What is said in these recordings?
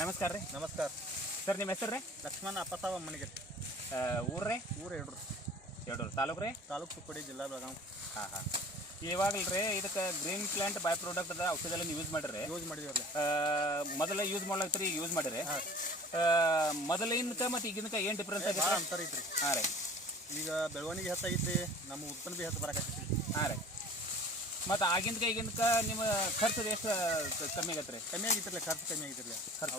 ನಮಸ್ಕಾರ ರೀ. ನಮಸ್ಕಾರ ಸರ್, ನಿಮ್ಮ ಹೆಸರು ರೀ? ಲಕ್ಷ್ಮಣ ಅಪ್ಪಸಾವ ಮನೆಗೆ. ಊರು ರೀ? ಊರು ಯಡೂರು. ಯಡೂರು ತಾಲೂಕು ರೀ? ತಾಲೂಕು ತುಕ್ಕಡಿ, ಜಿಲ್ಲಾ ಬೆಳಗಾವಿ. ಹಾಂ. ಇವಾಗಲ್ ರೀ ಇದಕ್ಕೆ ಗ್ರೀನ್ ಪ್ಲಾಂಟ್ ಬೈ ಪ್ರಾಡಕ್ಟ್ ಅದ ಔಷಧ ಎಲ್ಲ ಯೂಸ್ ಮಾಡಿರಿ? ಯೂಸ್ ಮಾಡಿದ್ರಲ್ಲ. ಮೊದಲ ಯೂಸ್ ಮಾಡ್ಲತ್ರಿ, ಯೂಸ್ ಮಾಡಿರಿ. ಮೊದಲಿಂದಕ್ಕೆ ಮತ್ತು ಈಗಿನಕ ಏನು ಡಿಫ್ರೆನ್ಸ್ ಆಗಿದೆ? ಭಾಳ ಅಂತರ ಐತ್ರಿ. ಹಾಂ ರೀ. ಈಗ ಬೆಳವಣಿಗೆ ಹೆಚ್ಚಾಗೈತ್ರಿ, ನಮ್ಮ ಉತ್ಪನ್ನ ಭೀ ಹೆಚ್ಚು ಬರಕತ್ತೈತಿ. ಹಾಂ ರೀ. ಮತ್ತು ಆಗಿಂದಕ್ಕೆ ಈಗಿನಕ ನಿಮ್ಮ ಖರ್ಚು ಎಷ್ಟು ಕಮ್ಮಿ ಆಗತ್ತೆ ರೀ? ಕಮ್ಮಿ ಆಗಿತ್ತಿರಲ್ಲ, ಖರ್ಚು ಕಮ್ಮಿ ಆಗಿತ್ತಿರಲ್ಲ.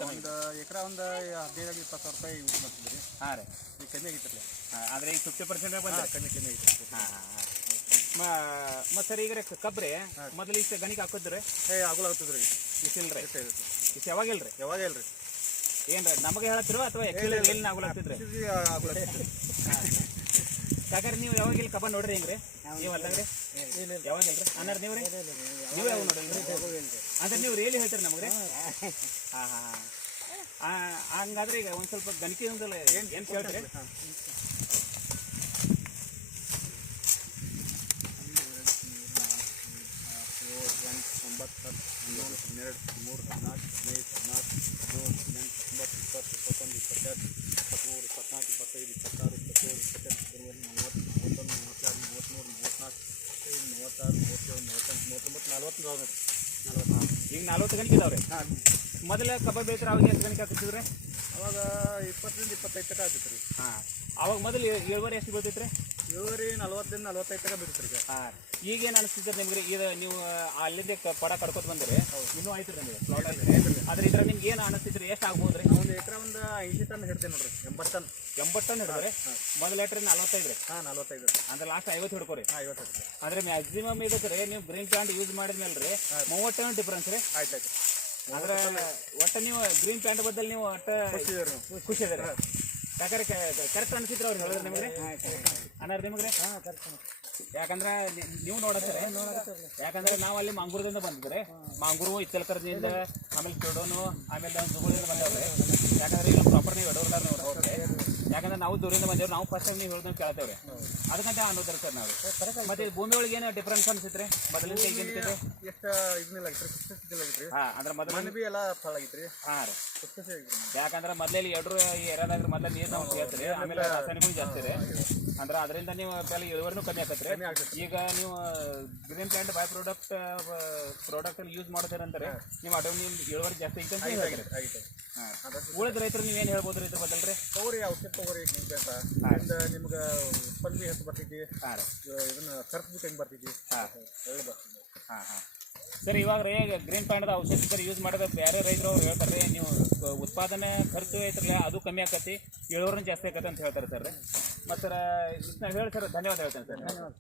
ಒಂದು ಎಕರೆ ಒಂದು 15-20 ರೂಪಾಯಿ ಯೂಸ್ ಮಾಡ್ತಿದ್ರಿ. ಹಾಂ ರೀ. ಈಗ ಕಮ್ಮಿ ಆಗಿತ್ತಿರಲ್ಲ. ಆದರೆ ಈಗ 50% ಬಂದ ಕಮ್ಮಿ ಆಗಿತ್ತು. ಮತ್ತು ಸರ್, ಈಗ ರೀ ಕಬ್ಬು ರೀ ಮೊದಲು ಇಷ್ಟು ಗಣಿಗೆ ಹಾಕೋದ್ರಿ? ಆಗುಲ್ ಆಗ್ತದ್ರಿ. ಇಷ್ಟಿಲ್ಲ ರೀ? ಇಷ್ಟು ಯಾವಾಗಿಲ್ಲ ರೀ? ಯಾವಾಗ ಇಲ್ರಿ. ಏನು ರೀ ನಮಗೆ ಹೇಳತ್ತಿರೋ ಅಥವಾ ಆ್ಯಕ್ಚುಲಿ ಎಲ್ಲಿ ಆಗುಲ್ ಆಗ್ತಿದ್ರಿ? ಕಾಕಾರಿ, ನೀವು ಯಾವಾಗ ಇಲ್ಲಿ ಕಬ್ಬ ನೋಡ್ರಿ ಹಿಂಗೆ ರೀ? ನೀವು ಅಲ್ದಾಗ ರೀ? ಯಾವಾಗ ಇಲ್ರಿ ಅನ್ನಾರ ನೀವು ರೀ? ನೀವು ಯಾವಾಗ ನೋಡ್ರಿ? ಅಂದ್ರೆ ನೀವು ರಿಯಲಿ ಹೇಳ್ತೀರಿ ನಮಗೆ ರೀ? ಹಾಂ. ಹಂಗಾದ್ರೆ ಈಗ ಒಂದು ಸ್ವಲ್ಪ ಗಣಿಕೆ ಒಂದಲ್ಲ ಏನು ಕೇಳ್ತೀರಿ? ಈಗ 40 ಗಣಿಕೆ ಇದಾವ್ರಿ. ಮೊದಲ ಕಬ್ಬ ಬೆಳಿತಾರೆ ಅವಾಗ ಎಷ್ಟು ಗಣಿಕೆ ಹಾಕಿದ್ರಿ? ಅವಾಗ 20-25 ತನಕ ಆಗ್ತೈತೆ ರೀ. ಹಾಂ. ಅವಾಗ ಮೊದಲು ಇಳುವರಿ ಎಷ್ಟು ಬೀಳ್ತೈತೆ ರೀ? ಇಳುವರಿ 40-45 ತನಕ ಬೀಳ್ತೈತೆ ರೀ. ಹಾಂ. ಈಗೇನು ಅನಿಸ್ತಿದ್ರೆ ನಿಮ್ಗೆ ಇದು ನೀವು ಅಲ್ಲಿಂದ ಪಡ ಕಡ್ಕೊತ ಬಂದಿರಿ, ಇನ್ನೂ ಆಯ್ತು ರೀ ನಿಮಗೆ ಪ್ಲಾಟ್ ಅಲ್ಲಿ. ಆದ್ರೆ ಇದ್ರ ನಿಮ್ಗೆ ಏನು ಅನಿಸ್ತಿದ್ರಿ? ಎಷ್ಟು ಆಗ್ಬೋದು ರೀ? ಒಂದು ಎಕರೆ ಒಂದು 80 ಟನ್ ಹಿಡ್ತೇನೆ ನೋಡ್ರಿ. 80 ಟನ್. 80 ಟನ್ ಹಿಡಿದ್ರಿ? ಮೊದಲ ಎಕರೆ 45 ರೀ? ಹಾಂ, 45 ರೀ. ಅಂದ್ರೆ ಲಾಸ್ಟ್ 50 ಹಿಡ್ಕೋರಿ. 50. ಅಂದ್ರೆ ಮ್ಯಾಕ್ಸಿಮಮ್ ಇದಕ್ಕೆ ರೀ ನೀವು ಗ್ರೀನ್ ಪ್ಲಾಂಟ್ ಯೂಸ್ ಮಾಡಿದ್ಮೇಲೆ ರೀ 30 ಟನ್ ಡಿಫ್ರೆನ್ಸ್ ರೀ. ಆಯ್ತು. ಅಂದ್ರೆ ಒಟ್ಟು ನೀವು ಗ್ರೀನ್ ಪ್ಲಾಂಟ್ ಬದ್ದಲ್ಲಿ ನೀವು ಒಟ್ಟು ಖುಷಿ ಇದೆ ರೀ. ಯಾಕಂದ್ರೆ ಕರೆಕ್ಟ್ ಅನ್ಸಿದ್ರೆ ಅವ್ರು ಹೇಳಿದ್ರೆ ನಿಮ್ಗೆ ಅನ್ನಾರ ನಿಮ್ಗೆ? ಯಾಕಂದ್ರೆ ನೀವು ನೋಡತ್ತಾರೆ. ಯಾಕಂದ್ರೆ ನಾವು ಅಲ್ಲಿ ಮಾಂಗೂರದಿಂದ ಬಂದಿದ್ರೆ, ಮಾಂಗೂರು ಇಚ್ಚಲಕರದಿಂದ, ಆಮೇಲೆ ಚೋಡೋನು, ಆಮೇಲೆ ದುಗುಳಿಂದ ಬಂದವ್ರಿ. ಯಾಕಂದ್ರೆ ಈಗ ಪ್ರಾಪರ್ ನೀವು ಎಡೋರ್ದಾರ ನೋಡ್ರಿ. ಯಾಕಂದ್ರೆ ನಾವು ದೂರಿಂದ ಬಂದೇವ್ರಿ, ನಾವು ಫಸ್ಟ್ ಟೈಮ್ ನೀವು ಹೇಳಿದ್ ಕೇಳ್ತೇವ್ರಿ. ಅದಕ್ಕಂತ ಅನ್ನೋದ್ರ ಸರ್ ನಾವು. ಮತ್ತೆ ಭೂಮಿ ಒಳಗೆ ಏನು ಡಿಫ್ರೆನ್ಸ್ ಅನ್ಸಿತ್ರಿ ಮೊದಲಿಂದ ಈಗಿನ? ಎಷ್ಟು ಇದನ್ನೆಲ್ಲ ಆಗಿತ್ರಿ. ಹಾಂ. ಅಂದ್ರೆ ಮೊದಲು ಬಿ ಎಲ್ಲ ಫಲ ಆಗಿತ್ರಿ. ಹಾಂ ರೀ. ಯಾಕಂದ್ರೆ ಮೊದಲೇ ಎರಡು ಈ ಏರಿಯಾದಾಗ ಮೊದಲ ನೀರು ನಾವು ಸಿಗತ್ರಿ, ಆಮೇಲೆ ರಾಸಾಯನಿಕನೂ ಜಾಸ್ತಿ ರೀ. ಅಂದ್ರೆ ಅದರಿಂದ ನೀವು ಬೆಲೆ ಇಳುವರಿನೂ ಕಮ್ಮಿ ಆಗತ್ತೆ ರೀ. ಈಗ ನೀವು ಗ್ರೀನ್ ಪ್ಲಾಂಟ್ ಬೈ ಪ್ರಾಡಕ್ಟ್ ಅಲ್ಲಿ ಯೂಸ್ ಮಾಡ್ತೀರಂತಾರೆ ನೀವು ಅಟೋ ನಿಮ್ಮ ಇಳುವರಿ ಜಾಸ್ತಿ ಐತೆ. ಹಾಂ. ಉಳಿದ ರೈತರು ನೀವೇನು ಹೇಳ್ಬೋದು ರೀ ಇದ್ರ ಬದಲು ರೀ? ತಗೋರಿ, ಔಷಧ ತಗೋರಿ ಗ್ರೀನ್ ಪ್ಲಾಂಟ್. ನಿಮ್ಗೆ ಉತ್ಪನ್ನ ಭೀ ಹೆಚ್ಚು ಬರ್ತೈತಿ. ಹಾಂ ರೀ. ಇದನ್ನ ಖರ್ಚು ಭೀ ಕಮ್ಮಿ ಬರ್ತೈತಿ. ಹಾಂ. ಒಳ್ಳೆ ಬರ್ತೈತಿ. ಹಾಂ. ಸರ್, ಇವಾಗ ರೀ ಗ್ರೀನ್ ಪ್ಲಾಂಟ್ದ ಔಷಧಿ ಸರ್ ಯೂಸ್ ಮಾಡಿದ್ರೆ ಬೇರೆ ರೈತರು ಅವ್ರು ಹೇಳ್ತಾರೆ ನೀವು ಉತ್ಪಾದನೆ ಖರ್ಚು ಐತ್ರಲ್ಲ ಅದು ಕಮ್ಮಿ ಆಕತಿ, ಇಳುವರಿನೂ ಜಾಸ್ತಿ ಆಕತಿ ಅಂತ ಹೇಳ್ತಾರೆ ಸರ್. ಮತ್ತು ಸರ್ ಹೇಳಿ ಸರ್, ಧನ್ಯವಾದ ಹೇಳ್ತೇನೆ ಸರ್.